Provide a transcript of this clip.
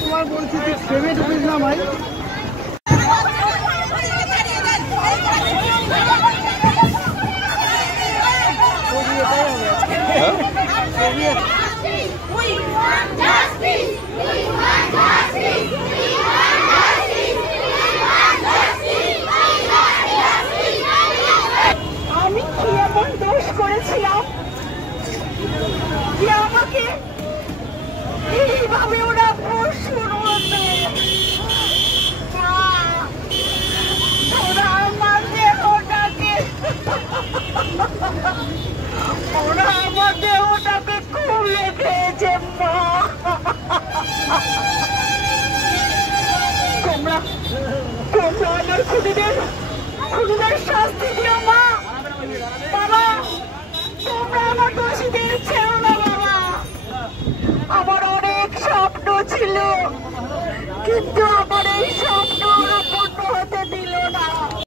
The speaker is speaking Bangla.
তোমার বলছি যে প্রেমে ঢুকিস না ভাই। আমি কি এমন দোষ করেছিলাম যে আমাকে এইভাবে ওরা পশুর মতো ওরা আমার দেহটাকে খুলে খেয়েছে মা। তোমরা আমার খুনিদের শাস্তি দিও মা। বাবা তোমরা আমার দোষীদের ছেড়ো না বাবা। আমার অনেক স্বপ্ন ছিল কিন্তু আমার এই স্বপ্ন